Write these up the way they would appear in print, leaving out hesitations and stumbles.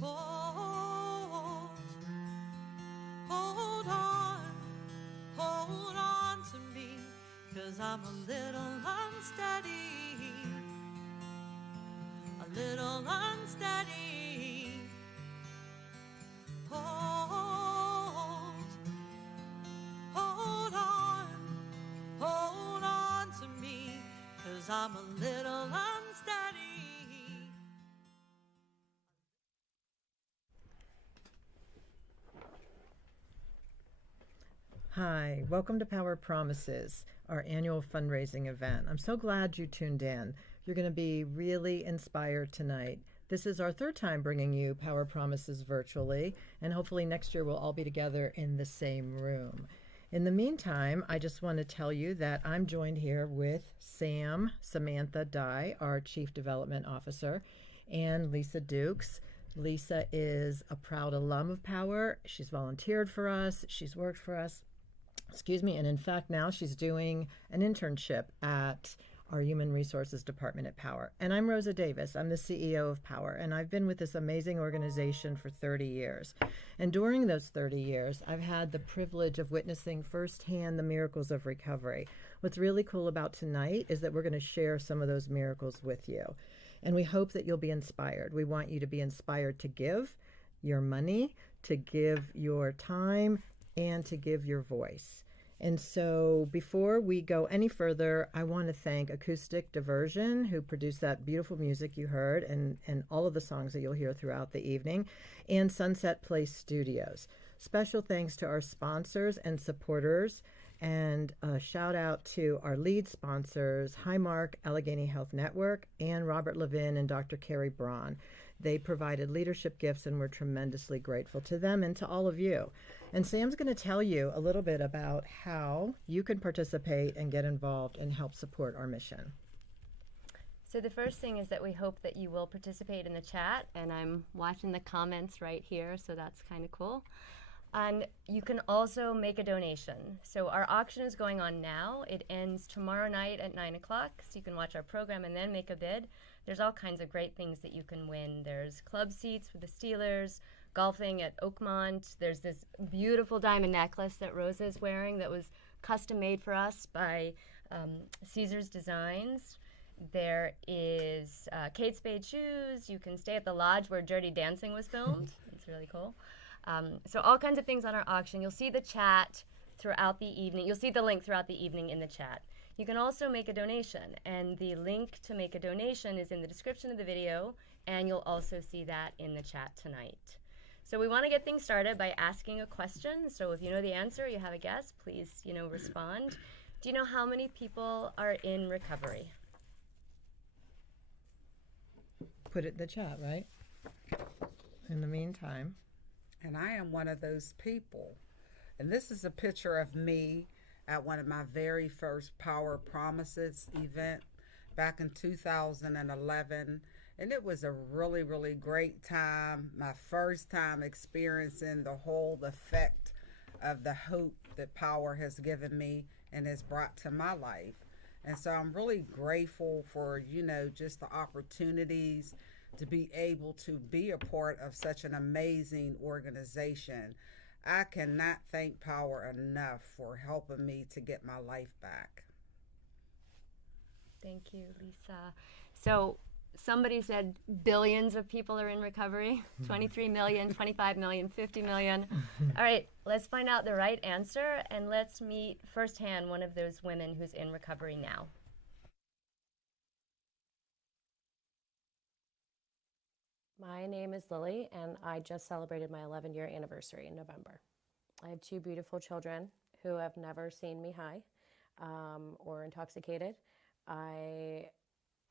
Hold, hold on to me, 'cause I'm a little unsteady, a little unsteady. Hold on to me, 'cause I'm a little unsteady. Hi, welcome to Power Promises, our annual fundraising event. I'm so glad you tuned in. You're going to be really inspired tonight. This is our third time bringing you Power Promises virtually, and hopefully next year we'll all be together in the same room. In the meantime, I just want to tell you that I'm joined here with Samantha Dye, our Chief Development Officer, and Lisa Dukes. Lisa is a proud alum of Power. She's volunteered for us, she's worked for us, and in fact now she's doing an internship at our Human Resources Department at Power. And I'm Rosa Davis. I'm the CEO of Power, and I've been with this amazing organization for 30 years. And during those 30 years, I've had the privilege of witnessing firsthand the miracles of recovery. What's really cool about tonight is that we're going to share some of those miracles with you. And we hope that you'll be inspired. We want you to be inspired to give your money, to give your time, and to give your voice. And so before we go any further, I want to thank Acoustic Diversion, who produced that beautiful music you heard and all of the songs that you'll hear throughout the evening, and Sunset Place Studios. Special thanks to our sponsors and supporters, and a shout out to our lead sponsors, Highmark Allegheny Health Network, and Robert Levin and Dr. Carrie Braun. They provided leadership gifts, and we're tremendously grateful to them and to all of you. And Sam's going to tell you a little bit about how you can participate and get involved and help support our mission. So the first thing is that we hope that you will participate in the chat, and I'm watching the comments right here, so that's kind of cool. And you can also make a donation. So our auction is going on now. It ends tomorrow night at 9 o'clock, so you can watch our program and then make a bid. There's all kinds of great things that you can win. There's club seats with the Steelers, golfing at Oakmont. There's this beautiful diamond necklace that Rosa is wearing that was custom made for us by Caesar's Designs. There is Kate Spade shoes. You can stay at the lodge where Dirty Dancing was filmed. It's really cool. So all kinds of things on our auction. You'll see the chat throughout the evening. You'll see the link throughout the evening in the chat. You can also make a donation, and the link to make a donation is in the description of the video, and you'll also see that in the chat tonight. So we want to get things started by asking a question. So if you know the answer, you have a guess, please, respond. Do you know how many people are in recovery? Put it in the chat, right? In the meantime. And I am one of those people. And this is a picture of me at one of my very first Power Promises event back in 2011. And it was a really, really great time. My first time experiencing the whole effect of the hope that Power has given me and has brought to my life. And so I'm really grateful for, just the opportunities to be able to be a part of such an amazing organization. I cannot thank Power enough for helping me to get my life back. Thank you, Lisa. So somebody said billions of people are in recovery. 23 million, 25 million, 50 million. All right, let's find out the right answer, and let's meet firsthand one of those women who's in recovery now. My name is Lily, and I just celebrated my 11-year anniversary in November. I have two beautiful children who have never seen me high or intoxicated. I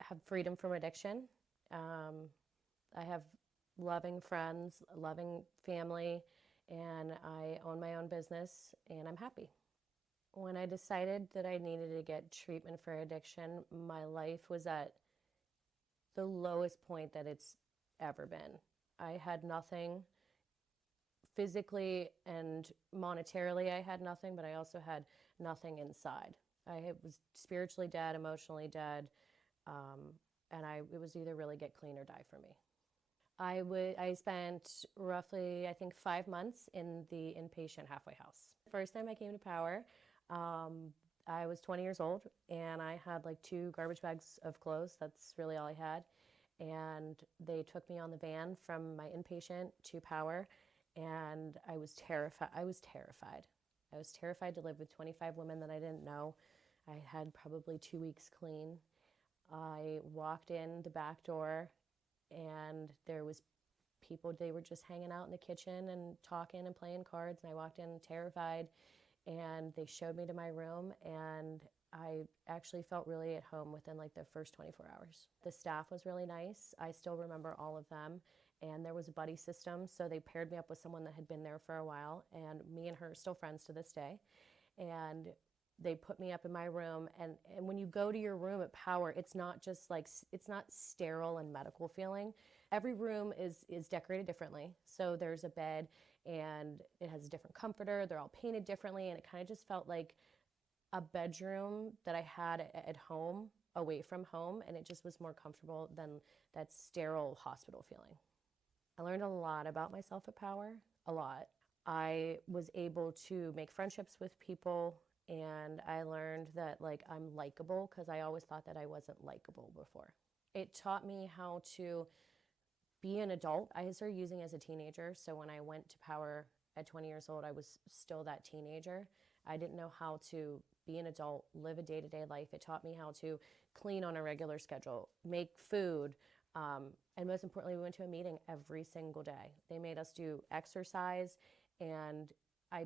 have freedom from addiction. I have loving friends, loving family, and I own my own business, and I'm happy. When I decided that I needed to get treatment for addiction, my life was at the lowest point that it's ever been. I had nothing physically and monetarily. I had nothing, but I also had nothing inside. I was spiritually dead, emotionally dead, and it was either really get clean or die for me. I spent roughly, I think, 5 months in the inpatient halfway house. First time I came to Power, I was 20 years old, and I had like 2 garbage bags of clothes. That's really all I had. And they took me on the van from my inpatient to Power, and I was terrified. I was terrified to live with 25 women that I didn't know. I had probably 2 weeks clean. I walked in the back door, and there was people. They were just hanging out in the kitchen and talking and playing cards, and I walked in terrified, and they showed me to my room, and I actually felt really at home within like the first 24 hours. The staff was really nice. I still remember all of them, and there was a buddy system, so they paired me up with someone that had been there for a while, and me and her are still friends to this day. And they put me up in my room, and when you go to your room at Power, it's not just like, it's not sterile and medical feeling. Every room is decorated differently. So there's a bed, and it has a different comforter. They're all painted differently, and it kind of just felt like a bedroom that I had at home, away from home, and it just was more comfortable than that sterile hospital feeling. I learned a lot about myself at Power, a lot. I was able to make friendships with people, and I learned that like I'm likable, because I always thought that I wasn't likable before. It taught me how to be an adult. I started using as a teenager, so when I went to Power at 20 years old, I was still that teenager. I didn't know how to be an adult, live a day-to-day life. It taught me how to clean on a regular schedule, make food, and most importantly, we went to a meeting every single day. They made us do exercise, and I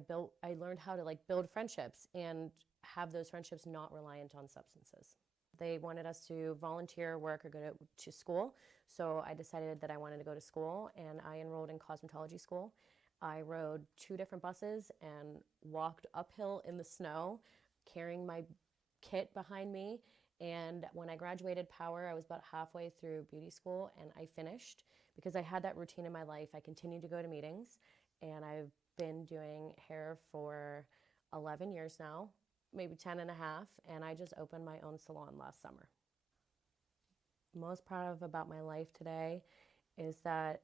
learned how to like build friendships and have those friendships not reliant on substances. They wanted us to volunteer work or go to school, so I decided that I wanted to go to school, and I enrolled in cosmetology school. I rode 2 different buses and walked uphill in the snow, carrying my kit behind me. And when I graduated Power, I was about halfway through beauty school, and I finished because I had that routine in my life. I continued to go to meetings, and I've been doing hair for 11 years now, maybe 10 and a half, and I just opened my own salon last summer. Most proud of about my life today is that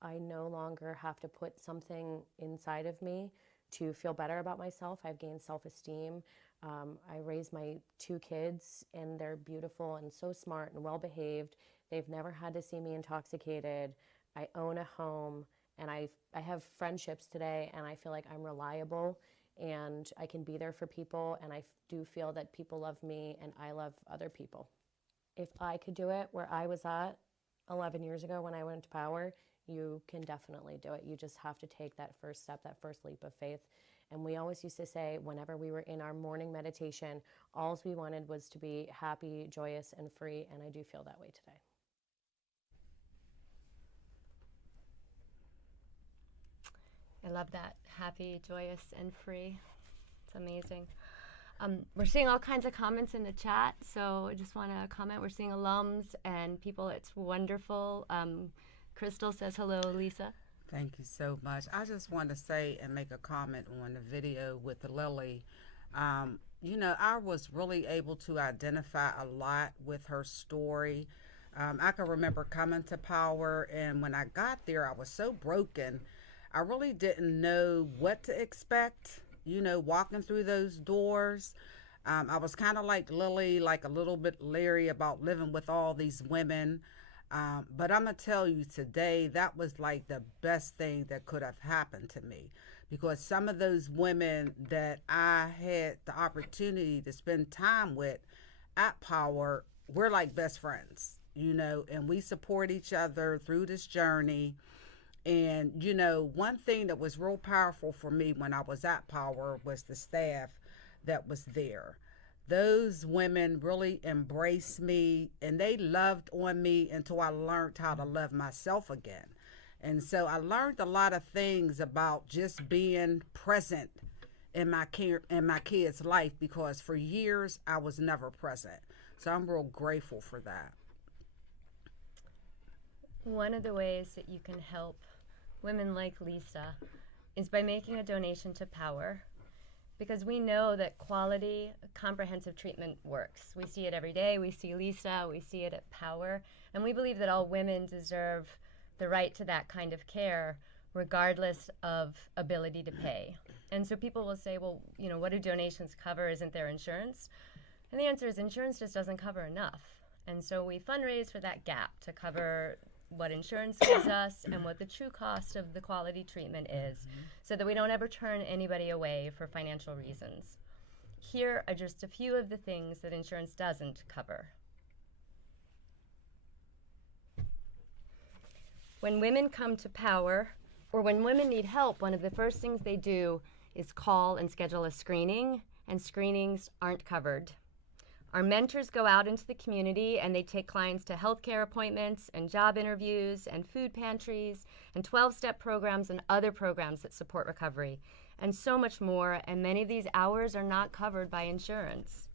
I no longer have to put something inside of me to feel better about myself. I've gained self-esteem. I raised my 2 kids, and they're beautiful and so smart and well-behaved. They've never had to see me intoxicated. I own a home, and I have friendships today, and I feel like I'm reliable, and I can be there for people, and I do feel that people love me, and I love other people. If I could do it where I was at 11 years ago when I went to Power, you can definitely do it. You just have to take that first step, that first leap of faith. And we always used to say, whenever we were in our morning meditation, all we wanted was to be happy, joyous, and free, and I do feel that way today. I love that. Happy, joyous, and free. It's amazing. We're seeing all kinds of comments in the chat, so I just want to comment. We're seeing alums and people. It's wonderful. Crystal says hello, Lisa. Thank you so much. I just want to say and make a comment on the video with Lily. You know, I was really able to identify a lot with her story. I can remember coming to Power, and when I got there, I was so broken. I really didn't know what to expect, you know, walking through those doors. I was kind of like Lily, like a little bit leery about living with all these women. But I'm going to tell you today, that was like the best thing that could have happened to me, because some of those women that I had the opportunity to spend time with at Power, we're like best friends, you know, and we support each other through this journey. And, you know, one thing that was real powerful for me when I was at Power was the staff that was there. Those women really embraced me, and they loved on me until I learned how to love myself again. And so I learned a lot of things about just being present in my kids' life, because for years I was never present. So I'm real grateful for that. One of the ways that you can help women like Lisa is by making a donation to Power, because we know that quality, comprehensive treatment works. We see it every day. We see Lisa, we see it at Power, and we believe that all women deserve the right to that kind of care regardless of ability to pay. And so people will say, well, you know, what do donations cover? Isn't there insurance? And the answer is insurance just doesn't cover enough. And so we fundraise for that gap to cover what insurance gives us and what the true cost of the quality treatment is, so that we don't ever turn anybody away for financial reasons. Here are just a few of the things that insurance doesn't cover. When women come to Power, or when women need help, one of the first things they do is call and schedule a screening, and screenings aren't covered. Our mentors go out into the community and they take clients to healthcare appointments and job interviews and food pantries and 12-step programs and other programs that support recovery and so much more, and many of these hours are not covered by insurance.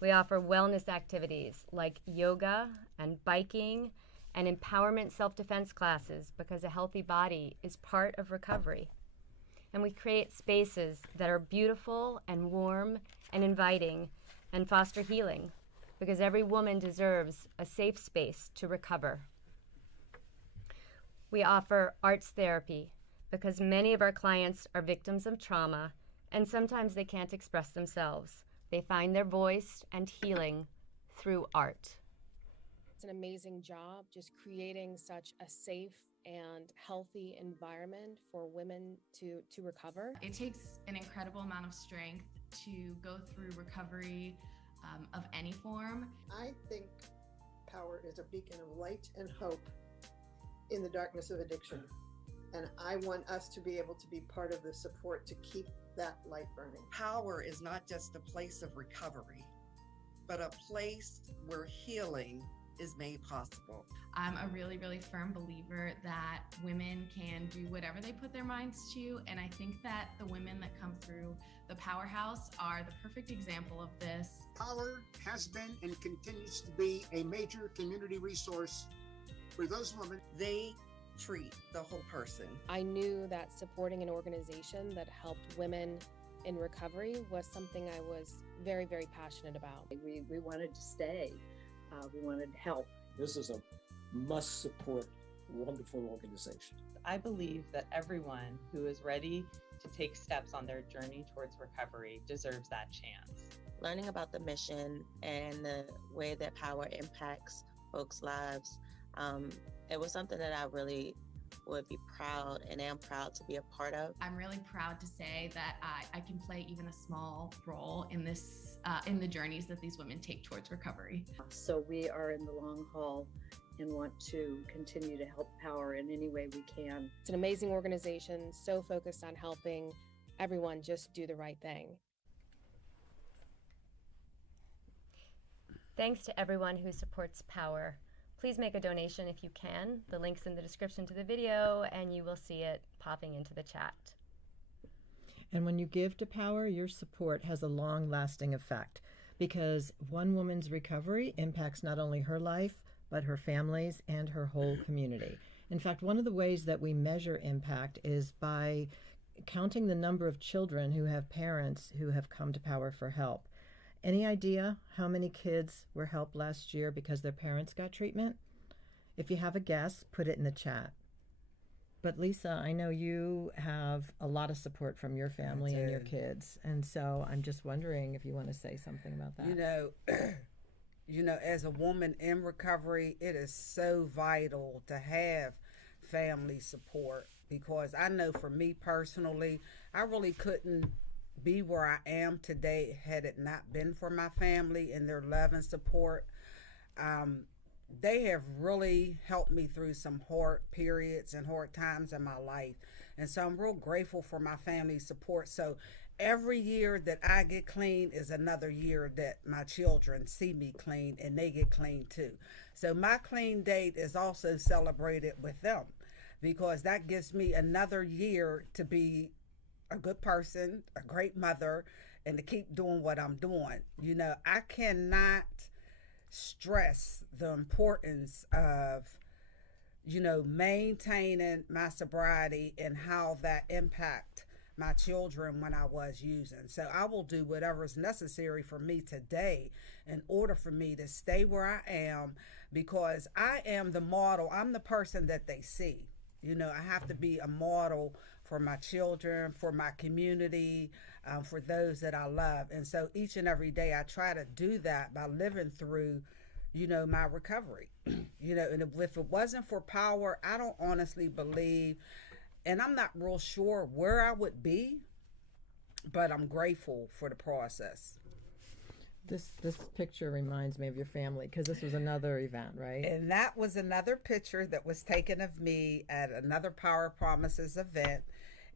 We offer wellness activities like yoga and biking and empowerment self-defense classes because a healthy body is part of recovery. And we create spaces that are beautiful and warm and inviting and foster healing, because every woman deserves a safe space to recover. We offer arts therapy because many of our clients are victims of trauma and sometimes they can't express themselves. They find their voice and healing through art. It's an amazing job just creating such a safe and healthy environment for women to recover. It takes an incredible amount of strength to go through recovery of any form. I think Power is a beacon of light and hope in the darkness of addiction. And I want us to be able to be part of the support to keep that light burning. Power is not just a place of recovery, but a place where healing is made possible. I'm a really, really firm believer that women can do whatever they put their minds to, and I think that the women that come through the Powerhouse are the perfect example of this. Power has been and continues to be a major community resource for those women. They treat the whole person. I knew that supporting an organization that helped women in recovery was something I was very, very passionate about. We wanted to stay. We wanted help. This is a must-support, wonderful organization. I believe that everyone who is ready to take steps on their journey towards recovery deserves that chance. Learning about the mission and the way that Power impacts folks' lives, it was something that I really would be proud and am proud to be a part of. I'm really proud to say that I can play even a small role in this, in the journeys that these women take towards recovery. So we are in the long haul and want to continue to help Power in any way we can. It's an amazing organization, so focused on helping everyone just do the right thing. Thanks to everyone who supports Power. Please make a donation if you can. The link's in the description to the video, and you will see it popping into the chat. And when you give to Power, your support has a long-lasting effect, because one woman's recovery impacts not only her life, but her family's and her whole community. In fact, one of the ways that we measure impact is by counting the number of children who have parents who have come to Power for help. Any idea how many kids were helped last year because their parents got treatment? If you have a guess, put it in the chat. But Lisa, I know you have a lot of support from your family and your kids, and so I'm just wondering if you want to say something about that. You know, as a woman in recovery, it is so vital to have family support, because I know for me personally, I really couldn't be where I am today had it not been for my family and their love and support. They have really helped me through some hard periods and hard times in my life. And so I'm real grateful for my family's support. So every year that I get clean is another year that my children see me clean and they get clean too. So my clean date is also celebrated with them, because that gives me another year to be a good person, a great mother, and to keep doing what I'm doing. You know, I cannot stress the importance of, you know, maintaining my sobriety and how that impact my children when I was using. So I will do whatever is necessary for me today in order for me to stay where I am, because I am the model. I'm the person that they see. You know, I have to be a model for my children, for my community, for those that I love. And so each and every day I try to do that by living through, you know, my recovery. You know, and if it wasn't for Power, I don't honestly believe, and I'm not real sure where I would be, but I'm grateful for the process. This picture reminds me of your family, because this was another event, right? And that was another picture that was taken of me at another Power Promises event.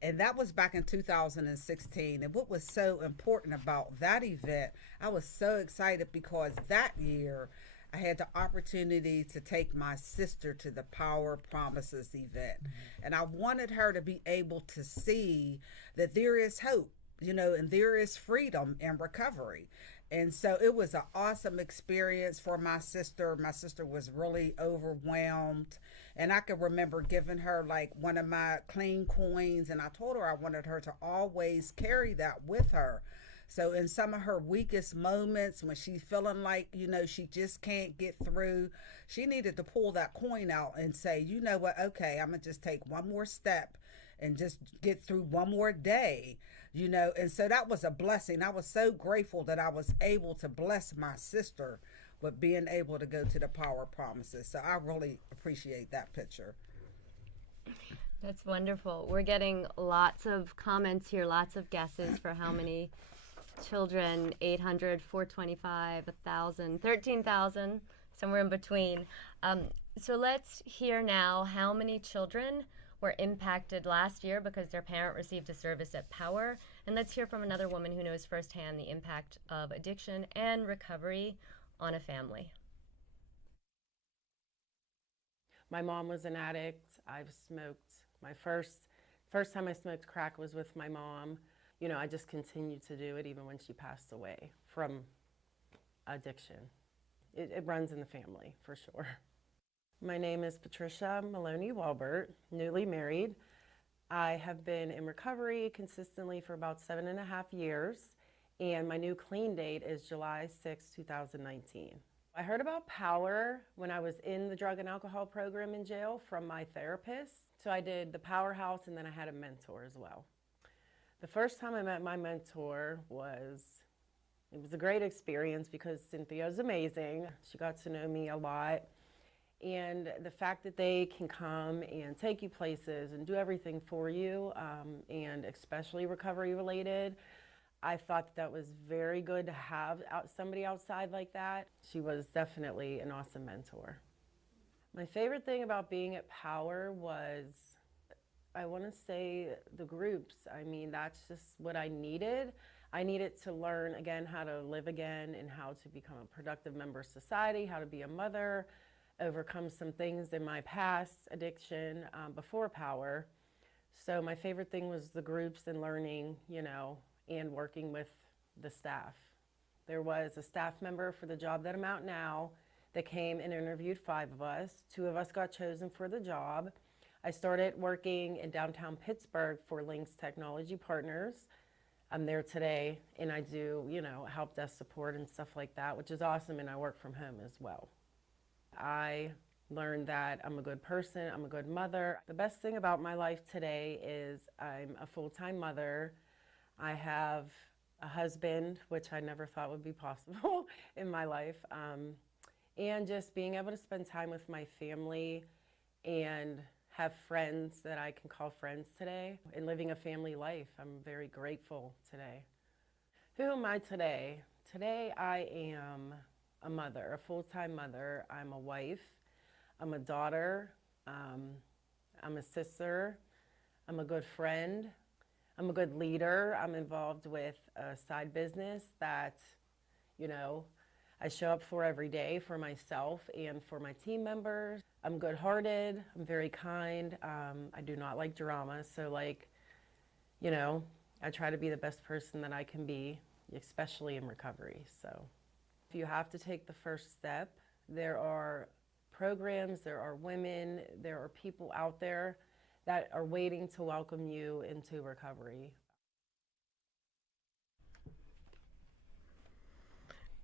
And that was back in 2016. And what was so important about that event, I was so excited because that year I had the opportunity to take my sister to the Power Promises event. And I wanted her to be able to see that there is hope, you know, and there is freedom and recovery. And so it was an awesome experience for my sister. My sister was really overwhelmed. And I can remember giving her like one of my clean coins. And I told her I wanted her to always carry that with her. So in some of her weakest moments, when she's feeling like, you know, she just can't get through, she needed to pull that coin out and say, you know what, okay, I'm going to just take one more step and just get through one more day. You know, and so that was a blessing. I was so grateful that I was able to bless my sister with being able to go to the Power Promises. So I really appreciate that picture. That's wonderful. We're getting lots of comments here, lots of guesses for how many children, 800, 425, 1,000, 13,000, somewhere in between. So let's hear now how many children were impacted last year because their parent received a service at Power. And let's hear from another woman who knows firsthand the impact of addiction and recovery on a family. My mom was an addict. I've smoked. My first time I smoked crack was with my mom. You know, I just continued to do it even when she passed away from addiction. It runs in the family, for sure. My name is Patricia Maloney Walbert, newly married. I have been in recovery consistently for about 7.5 years, and my new clean date is July 6, 2019. I heard about Power when I was in the drug and alcohol program in jail from my therapist. So I did the Powerhouse, and then I had a mentor as well. The first time I met my mentor it was a great experience because Cynthia's amazing. She got to know me a lot. And the fact that they can come and take you places and do everything for you, and especially recovery related, I thought that was very good to have somebody outside like that. She was definitely an awesome mentor. My favorite thing about being at Power was, I want to say, the groups. I mean, that's just what I needed. I needed to learn again how to live again and how to become a productive member of society, how to be a mother, overcome some things in my past addiction before Power. So my favorite thing was the groups and learning, you know, and working with the staff. There was a staff member for the job that I'm at now that came and interviewed 5 of us. 2 of us got chosen for the job. I started working in downtown Pittsburgh for Lynx Technology Partners. I'm there today, and I do, you know, help desk support and stuff like that, which is awesome, and I work from home as well. I learned that I'm a good person, I'm a good mother. The best thing about my life today is I'm a full-time mother. I have a husband, which I never thought would be possible in my life, and just being able to spend time with my family and have friends that I can call friends today, and living a family life. I'm very grateful today. Who am I today? Today I am a mother, a full-time mother. I'm a wife, I'm a daughter, I'm a sister, I'm a good friend, I'm a good leader. I'm involved with a side business that, you know, I show up for every day for myself and for my team members. I'm good-hearted, I'm very kind, I do not like drama, so like, you know, I try to be the best person that I can be, especially in recovery, so. If you have to take the first step, there are programs, there are women, there are people out there that are waiting to welcome you into recovery.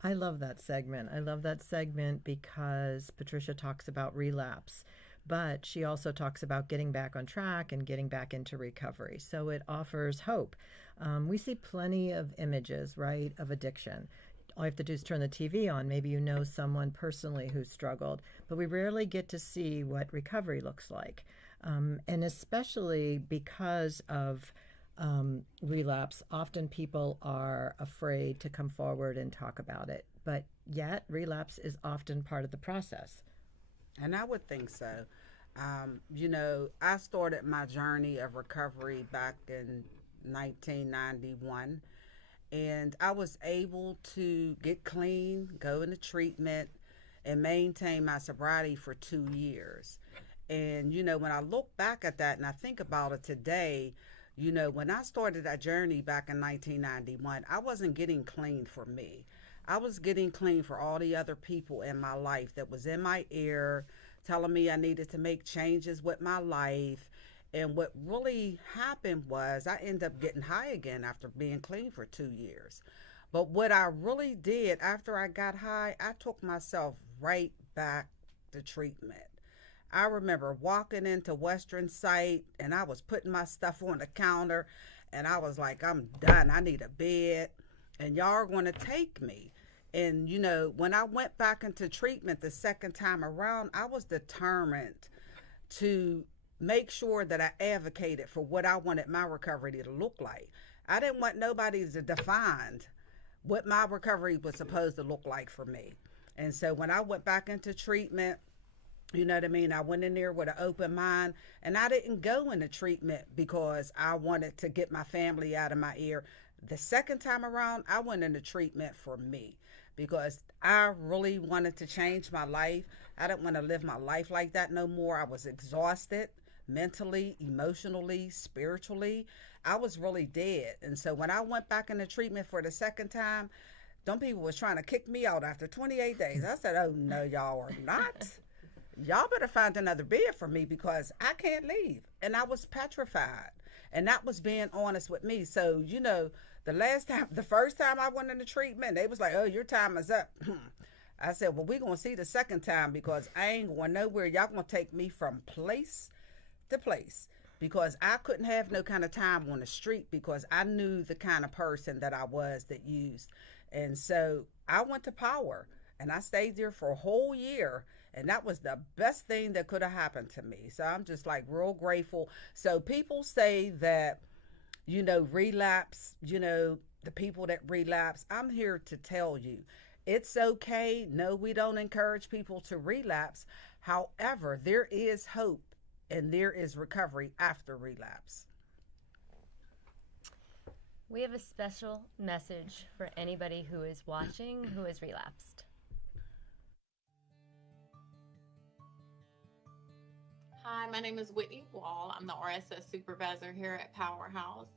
I love that segment. I love that segment because Patricia talks about relapse, but she also talks about getting back on track and getting back into recovery. So it offers hope. We see plenty of images, right, of addiction. All you have to do is turn the TV on. Maybe you know someone personally who's struggled, but we rarely get to see what recovery looks like. And especially because of relapse, often people are afraid to come forward and talk about it, but yet relapse is often part of the process. And I would think so. You know, I started my journey of recovery back in 1991, and I was able to get clean, go into treatment, and maintain my sobriety for 2 years. And, you know, when I look back at that and I think about it today, you know, when I started that journey back in 1991, I wasn't getting clean for me. I was getting clean for all the other people in my life that was in my ear, telling me I needed to make changes with my life. And what really happened was I ended up getting high again after being clean for 2 years. But what I really did after I got high, I took myself right back to treatment. I remember walking into Western Sight and I was putting my stuff on the counter and I was like, I'm done. I need a bed and y'all are going to take me. And, you know, when I went back into treatment the second time around, I was determined to make sure that I advocated for what I wanted my recovery to look like. I didn't want nobody to define what my recovery was supposed to look like for me. And so when I went back into treatment, you know what I mean? I went in there with an open mind, and I didn't go into treatment because I wanted to get my family out of my ear. The second time around, I went into treatment for me because I really wanted to change my life. I didn't want to live my life like that no more. I was exhausted mentally, emotionally, spiritually. I was really dead. And so when I went back into treatment for the second time, them people was trying to kick me out after 28 days. I said, oh, no, y'all are not. Y'all better find another bed for me because I can't leave. And I was petrified. And that was being honest with me. So, you know, the first time I went into treatment, they was like, oh, your time is up. I said, well, we're going to see the second time because I ain't going nowhere. Y'all going to take me from place to place because I couldn't have no kind of time on the street because I knew the kind of person that I was that used. And so I went to Power and I stayed there for a whole year. And that was the best thing that could have happened to me. So I'm just like real grateful. So people say that, you know, relapse, you know, the people that relapse, I'm here to tell you it's okay. No, we don't encourage people to relapse. However, there is hope and there is recovery after relapse. We have a special message for anybody who is watching who has relapsed. Hi, my name is Whitney Wall. I'm the RSS supervisor here at Powerhouse,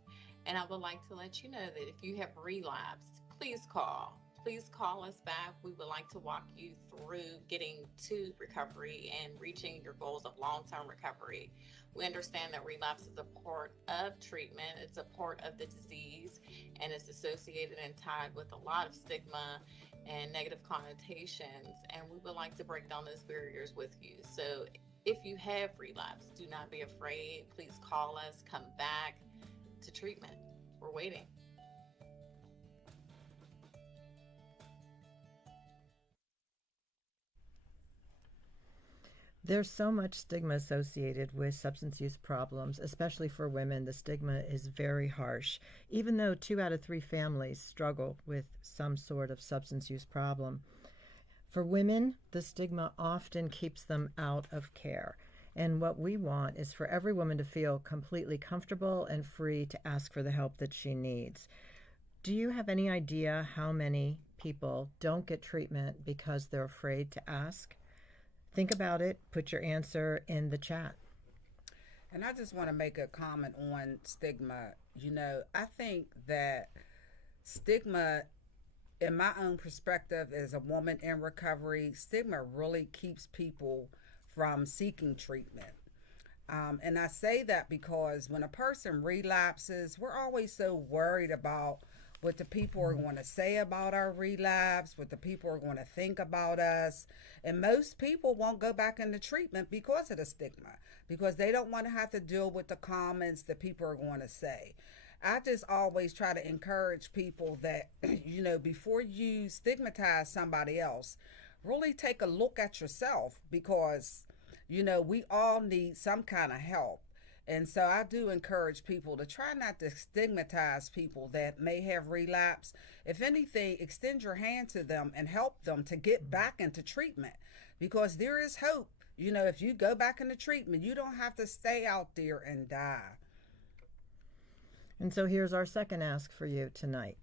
and I would like to let you know that if you have relapsed, please call. Please call us back. We would like to walk you through getting to recovery and reaching your goals of long-term recovery. We understand that relapse is a part of treatment. It's a part of the disease, and it's associated and tied with a lot of stigma and negative connotations, and we would like to break down those barriers with you. So if you have relapsed, do not be afraid. Please call us. Come back to treatment. We're waiting. There's so much stigma associated with substance use problems, especially for women. The stigma is very harsh, even though 2 out of 3 families struggle with some sort of substance use problem. For women, the stigma often keeps them out of care. And what we want is for every woman to feel completely comfortable and free to ask for the help that she needs. Do you have any idea how many people don't get treatment because they're afraid to ask? Think about it. Put your answer in the chat. And I just want to make a comment on stigma. You know, I think that stigma, in my own perspective as a woman in recovery, stigma really keeps people from seeking treatment. And I say that because when a person relapses, we're always so worried about what the people are going to say about our relapse, what the people are going to think about us. And most people won't go back into treatment because of the stigma, because they don't want to have to deal with the comments that people are going to say. I just always try to encourage people that, you know, before you stigmatize somebody else, really take a look at yourself, because, you know, we all need some kind of help. And so I do encourage people to try not to stigmatize people that may have relapse. If anything, extend your hand to them and help them to get back into treatment, because there is hope. You know, if you go back into treatment, you don't have to stay out there and die. And so here's our second ask for you tonight.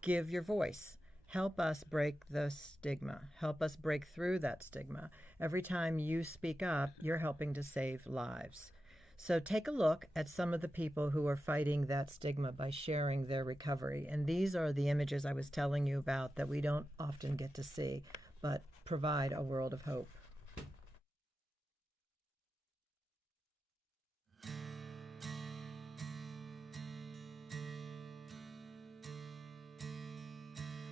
Give your voice. Help us break the stigma. Help us break through that stigma. Every time you speak up, you're helping to save lives. So take a look at some of the people who are fighting that stigma by sharing their recovery. And these are the images I was telling you about that we don't often get to see, but provide a world of hope.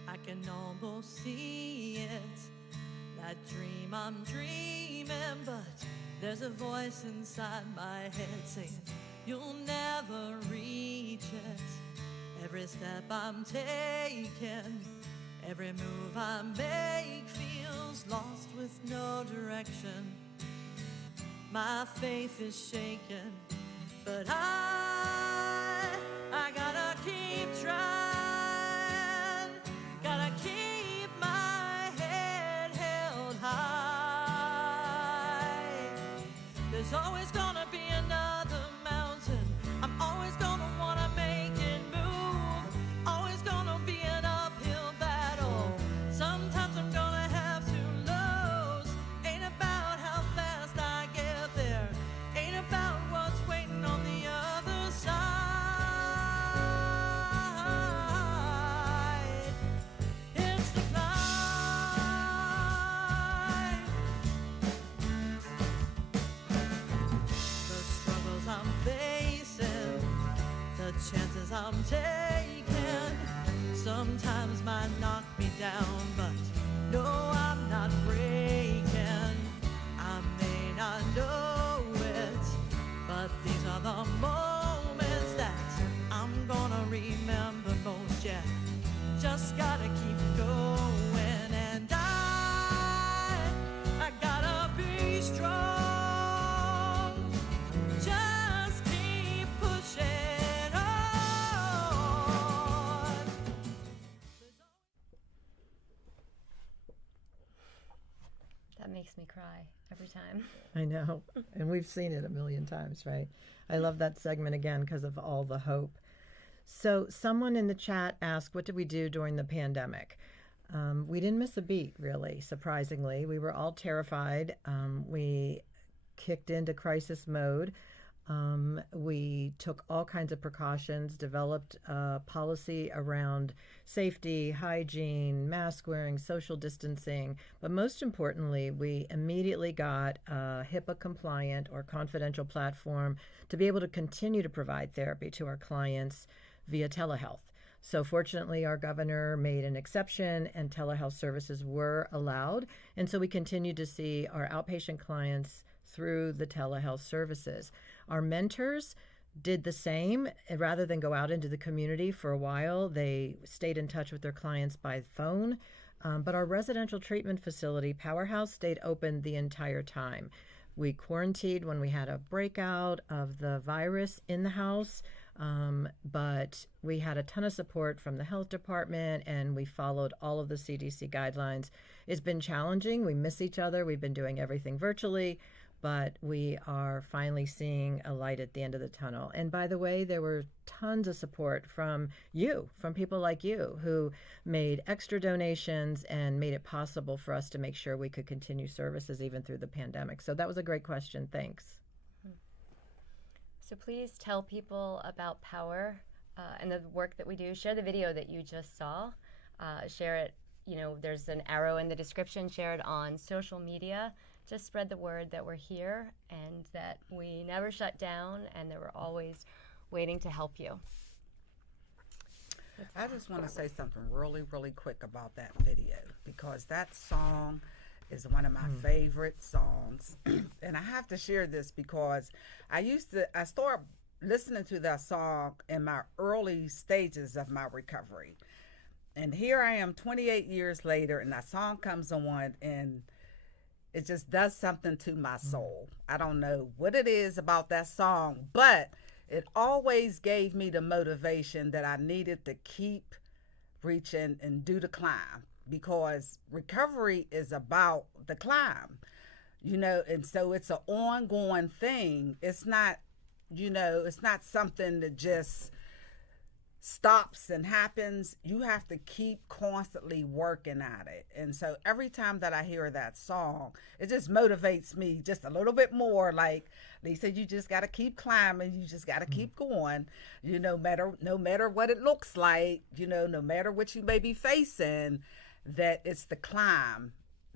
I can almost see it, that dream I'm dreaming, but there's a voice inside my head saying, you'll never reach it. Every step I'm taking, every move I make feels lost with no direction. My faith is shaken, but I gotta keep trying, gotta keep my head held high. There's always gonna be another mountain, I'm always gonna wanna make it move, always gonna be an uphill battle. Sometimes I'm gonna have to lose. Ain't about how fast I get there, ain't about what's waiting on the other side. It's the climb. The struggles I'm facing, the chances I'm taking, sometimes might knock me down, but no, I'm not breaking. I may not know it, but these are the moments that I'm gonna remember most. Yeah, just gotta keep going, and I gotta be strong. Just keep pushing on. That makes me cry every time. I know, and we've seen it a million times, right? I love that segment again because of all the hope. So someone in the chat asked, what did we do during the pandemic? We didn't miss a beat, really, surprisingly. We were all terrified. We kicked into crisis mode. We took all kinds of precautions, developed a policy around safety, hygiene, mask wearing, social distancing. But most importantly, we immediately got a HIPAA compliant or confidential platform to be able to continue to provide therapy to our clients via telehealth. So fortunately, our governor made an exception and telehealth services were allowed. And so we continued to see our outpatient clients through the telehealth services. Our mentors did the same. Rather than go out into the community for a while, they stayed in touch with their clients by phone. But our residential treatment facility, Powerhouse, stayed open the entire time. We quarantined when we had a breakout of the virus in the house, but we had a ton of support from the health department, and we followed all of the CDC guidelines. It's been challenging. We miss each other. We've been doing everything virtually, but we are finally seeing a light at the end of the tunnel. And by the way, there were tons of support from you, from people like you, who made extra donations and made it possible for us to make sure we could continue services even through the pandemic. So that was a great question. Thanks. So please tell people about Power and the work that we do. Share the video that you just saw. Share it, there's an arrow in the description. Share it on social media. Just spread the word that we're here and that we never shut down and that we're always waiting to help you. I just want to say something really, really quick about that video, because that song is one of my favorite songs. And I have to share this because I started listening to that song in my early stages of my recovery. And here I am 28 years later, and that song comes on, and it just does something to my soul. I don't know what it is about that song, but it always gave me the motivation that I needed to keep reaching and do the climb, because recovery is about the climb, and so it's an ongoing thing. It's not, it's not something that just stops and happens. You have to keep constantly working at it. And so every time that I hear that song, it just motivates me just a little bit more. Like they said, you just got to keep climbing. You just got to keep going, no matter what it looks like, no matter what you may be facing, that it's the climb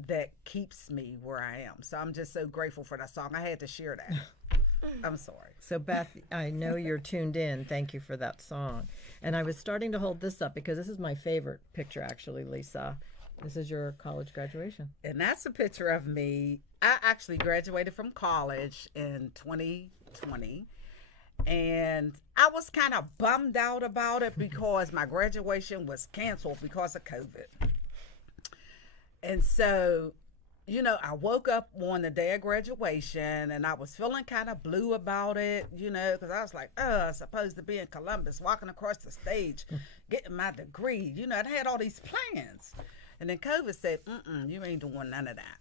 that keeps me where I am. So I'm just so grateful for that song. I had to share that. I'm sorry. So Beth, I know you're tuned in. Thank you for that song. And I was starting to hold this up because this is my favorite picture, actually, Lisa. This is your college graduation. And that's a picture of me. I actually graduated from college in 2020. And I was kind of bummed out about it because my graduation was canceled because of COVID. And so, I woke up on the day of graduation and I was feeling kind of blue about it, because I was like, I'm supposed to be in Columbus, walking across the stage, getting my degree. I had all these plans. And then COVID said, you ain't doing none of that.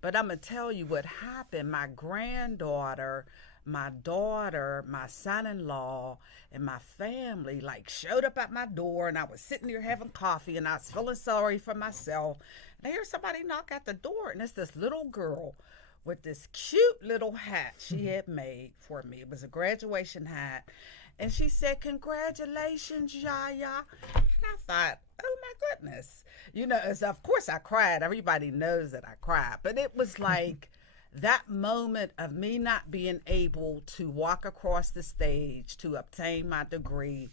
But I'm going to tell you what happened. My granddaughter, my daughter, my son-in-law, and my family showed up at my door, and I was sitting there having coffee, and I was feeling sorry for myself. And I hear somebody knock at the door, and it's this little girl with this cute little hat she had made for me. It was a graduation hat. And she said, "Congratulations, Yaya." And I thought, oh my goodness. So of course I cried. Everybody knows that I cried. But it was like that moment of me not being able to walk across the stage to obtain my degree.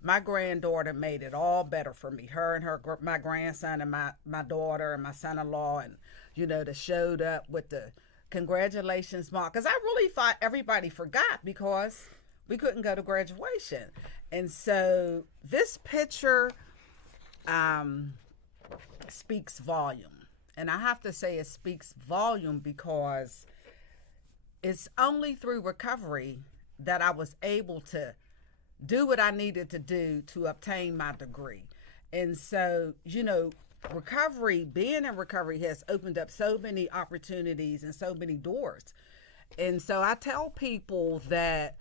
My granddaughter made it all better for me. Her and my grandson and my daughter and my son-in-law, and they showed up with the congratulations mark. Because I really thought everybody forgot because we couldn't go to graduation. And so this picture speaks volume. And I have to say it speaks volume because it's only through recovery that I was able to do what I needed to do to obtain my degree. And so, being in recovery has opened up so many opportunities and so many doors. And so I tell people that,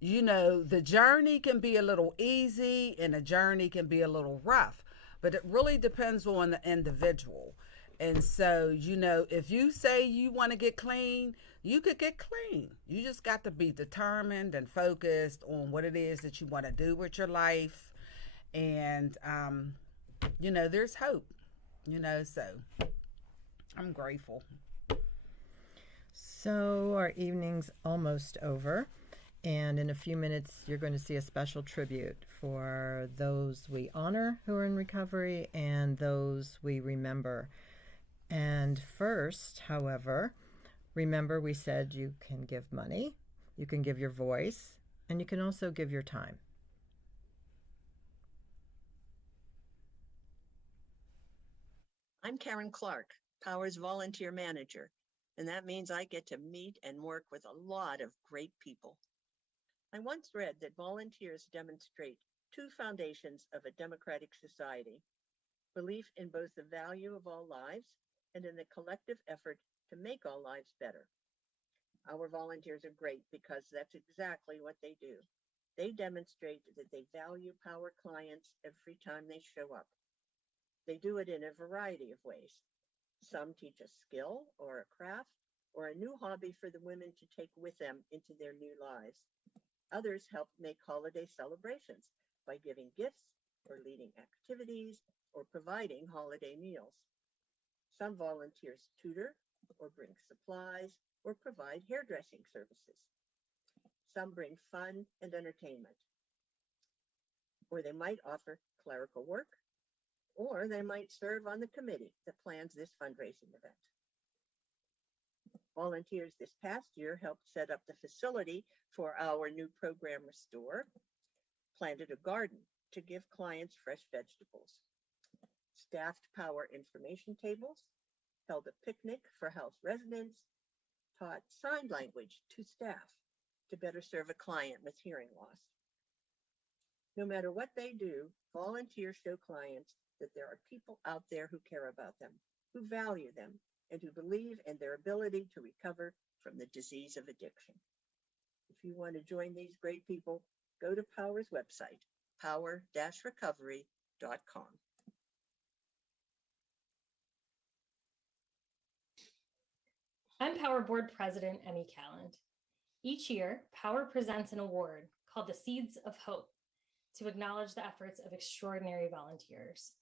the journey can be a little easy and the journey can be a little rough, but it really depends on the individual. And so, if you say you want to get clean, you could get clean. You just got to be determined and focused on what it is that you want to do with your life. And, there's hope, so I'm grateful. So our evening's almost over. And in a few minutes, you're going to see a special tribute for those we honor who are in recovery and those we remember. And first, however, remember we said you can give money, you can give your voice, and you can also give your time. I'm Karen Clark, Powers Volunteer Manager, and that means I get to meet and work with a lot of great people. I once read that volunteers demonstrate two foundations of a democratic society: belief in both the value of all lives and in the collective effort to make all lives better. Our volunteers are great because that's exactly what they do. They demonstrate that they value Power clients every time they show up. They do it in a variety of ways. Some teach a skill or a craft or a new hobby for the women to take with them into their new lives. Others help make holiday celebrations by giving gifts or leading activities or providing holiday meals. Some volunteers tutor or bring supplies or provide hairdressing services. Some bring fun and entertainment. or they might offer clerical work, or they might serve on the committee that plans this fundraising event. Volunteers this past year helped set up the facility for our new program Restore, planted a garden to give clients fresh vegetables, staffed power information tables, held a picnic for house residents, taught sign language to staff to better serve a client with hearing loss. No matter what they do, volunteers show clients that there are people out there who care about them, who value them, and who believe in their ability to recover from the disease of addiction. If you want to join these great people, go to Power's website, power-recovery.com. I'm Power Board President Emmy Calland. Each year, Power presents an award called the Seeds of Hope to acknowledge the efforts of extraordinary volunteers.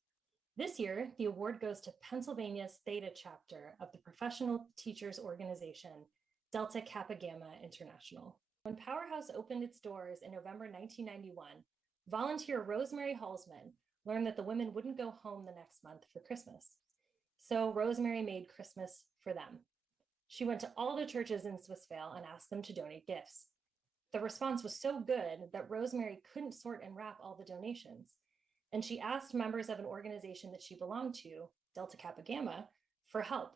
This year, the award goes to Pennsylvania's Theta chapter of the professional teachers organization, Delta Kappa Gamma International. When Powerhouse opened its doors in November 1991, volunteer Rosemary Halsman learned that the women wouldn't go home the next month for Christmas. So Rosemary made Christmas for them. She went to all the churches in Swissvale and asked them to donate gifts. The response was so good that Rosemary couldn't sort and wrap all the donations, and she asked members of an organization that she belonged to, Delta Kappa Gamma, for help.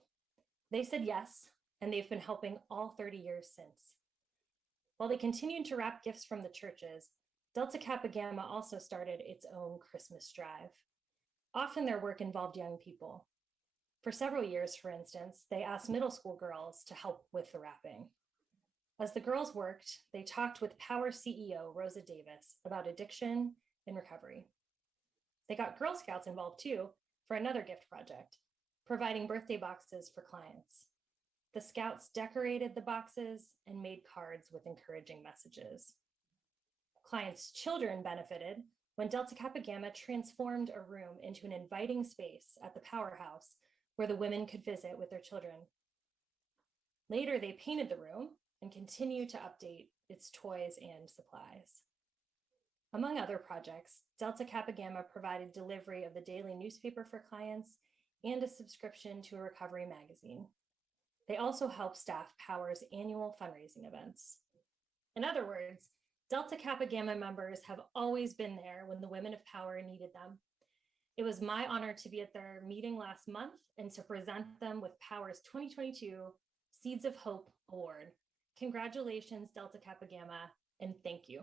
They said yes, and they've been helping all 30 years since. While they continued to wrap gifts from the churches, Delta Kappa Gamma also started its own Christmas drive. Often their work involved young people. For several years, for instance, they asked middle school girls to help with the wrapping. As the girls worked, they talked with Power CEO Rosa Davis about addiction and recovery. They got Girl Scouts involved too for another gift project, providing birthday boxes for clients. The Scouts decorated the boxes and made cards with encouraging messages. Clients' children benefited when Delta Kappa Gamma transformed a room into an inviting space at the Powerhouse where the women could visit with their children. Later, they painted the room and continue to update its toys and supplies. Among other projects, Delta Kappa Gamma provided delivery of the daily newspaper for clients and a subscription to a recovery magazine. They also help staff Power's annual fundraising events. In other words, Delta Kappa Gamma members have always been there when the women of Power needed them. It was my honor to be at their meeting last month and to present them with Power's 2022 Seeds of Hope Award. Congratulations, Delta Kappa Gamma, and thank you.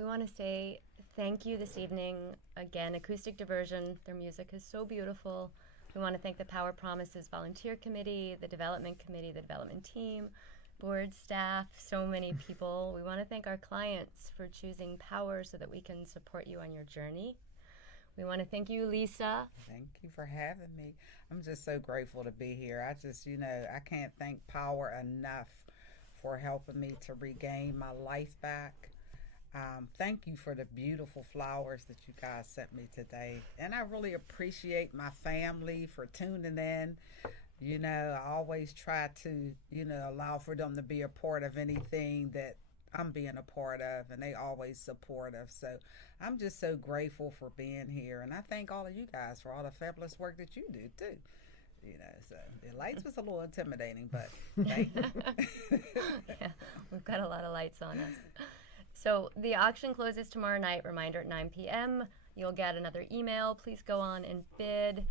We want to say thank you this evening. Again, Acoustic Diversion, their music is so beautiful. We want to thank the Power Promises Volunteer Committee, the Development Committee, the Development Team, board staff, so many people. We want to thank our clients for choosing Power so that we can support you on your journey. We want to thank you, Lisa. Thank you for having me. I'm just so grateful to be here. I just, I can't thank Power enough for helping me to regain my life back. Thank you for the beautiful flowers that you guys sent me today. And I really appreciate my family for tuning in. I always try to, allow for them to be a part of anything that I'm being a part of, and they always supportive. So I'm just so grateful for being here. And I thank all of you guys for all the fabulous work that you do too. So the lights was a little intimidating, but thank you. Yeah, we've got a lot of lights on us. So the auction closes tomorrow night, reminder at 9 p.m. You'll get another email. Please go on and bid.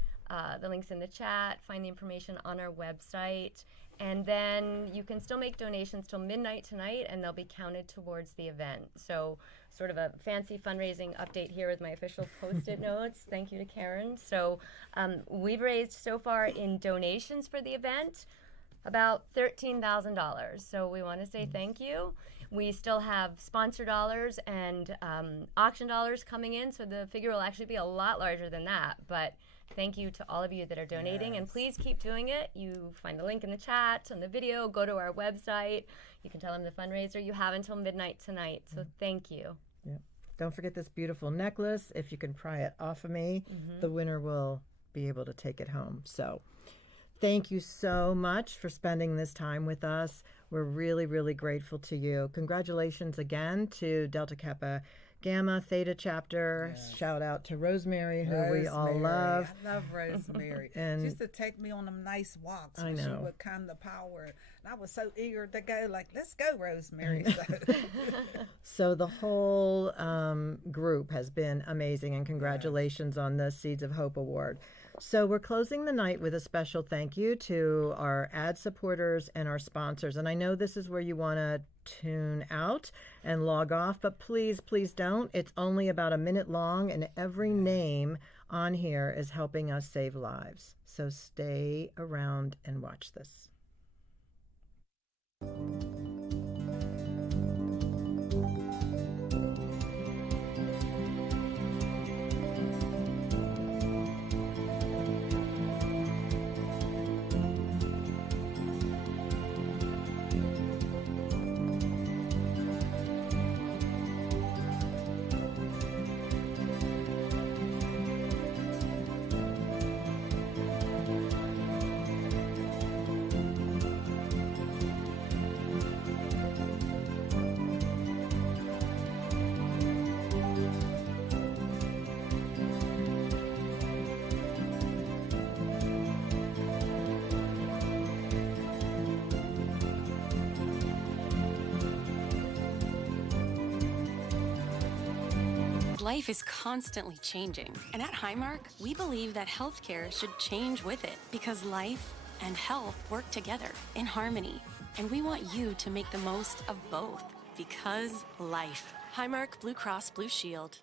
The link's in the chat. Find the information on our website. And then you can still make donations till midnight tonight, and they'll be counted towards the event. So sort of a fancy fundraising update here with my official Post-it notes. Thank you to Karen. So we've raised so far in donations for the event about $13,000. So we want to say thank you. We still have sponsor dollars and auction dollars coming in, so the figure will actually be a lot larger than that. But thank you to all of you that are donating, and please keep doing it. You find the link in the chat on the video. Go to our website. You can tell them the fundraiser. You have until midnight tonight, so thank you. Yep. Don't forget this beautiful necklace. If you can pry it off of me, the winner will be able to take it home. So thank you so much for spending this time with us. We're really, really grateful to you. Congratulations again to Delta Kappa Gamma Theta chapter. Yes. Shout out to Rosemary, who we all love. I love Rosemary. And she used to take me on them nice walks I when she know. would come to Power. And I was so eager to go, like, let's go, Rosemary. So the whole group has been amazing, and congratulations on the Seeds of Hope Award. So we're closing the night with a special thank you to our ad supporters and our sponsors. And I know this is where you want to tune out and log off, but please, please don't. It's only about a minute long, and every name on here is helping us save lives. So stay around and watch this. Life is constantly changing, and at Highmark, we believe that healthcare should change with it because life and health work together in harmony, and we want you to make the most of both because life. Highmark Blue Cross Blue Shield.